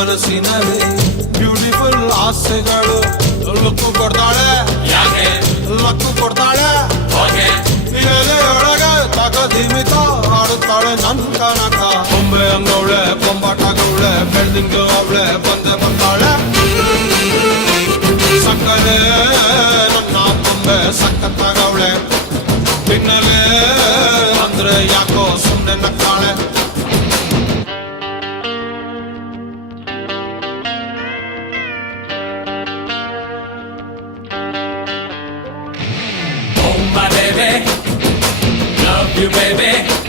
ಮನಸ್ಸಿನಲ್ಲಿ ಬ್ಯೂಟಿಫುಲ್ ಆಸೆಗಳು ಲಕ್ಕು ಕೊಡ್ತಾಳೆ ಲಕ್ಕು ಕೊಡ್ತಾಳೆ ಎದೆಯೊಳಗೆ ತಗದಿಮಿತ ಆಡುತ್ತಾಳೆ ನನ್ ಕನಕ ಬೊಂಬೆ ಅಂಗವಳೆ ಬೊಂಬಾಟಗವಳೆ ಬೆಳ್ದಿಂಗ ಅವಳೆ ಬಂದಾಳೆ ಸಕ್ಕರೆ ನನ್ನ ಬೊಂಬೆ ಸಕ್ಕತ್ತಾಗವಳೆ ಬಿನ್ನಲೆ ಅಂದ್ರೆ ಯಾಕೋ ಸುಮ್ಮನೆ ನಕ್ಕಾಳೆ My baby, love you baby.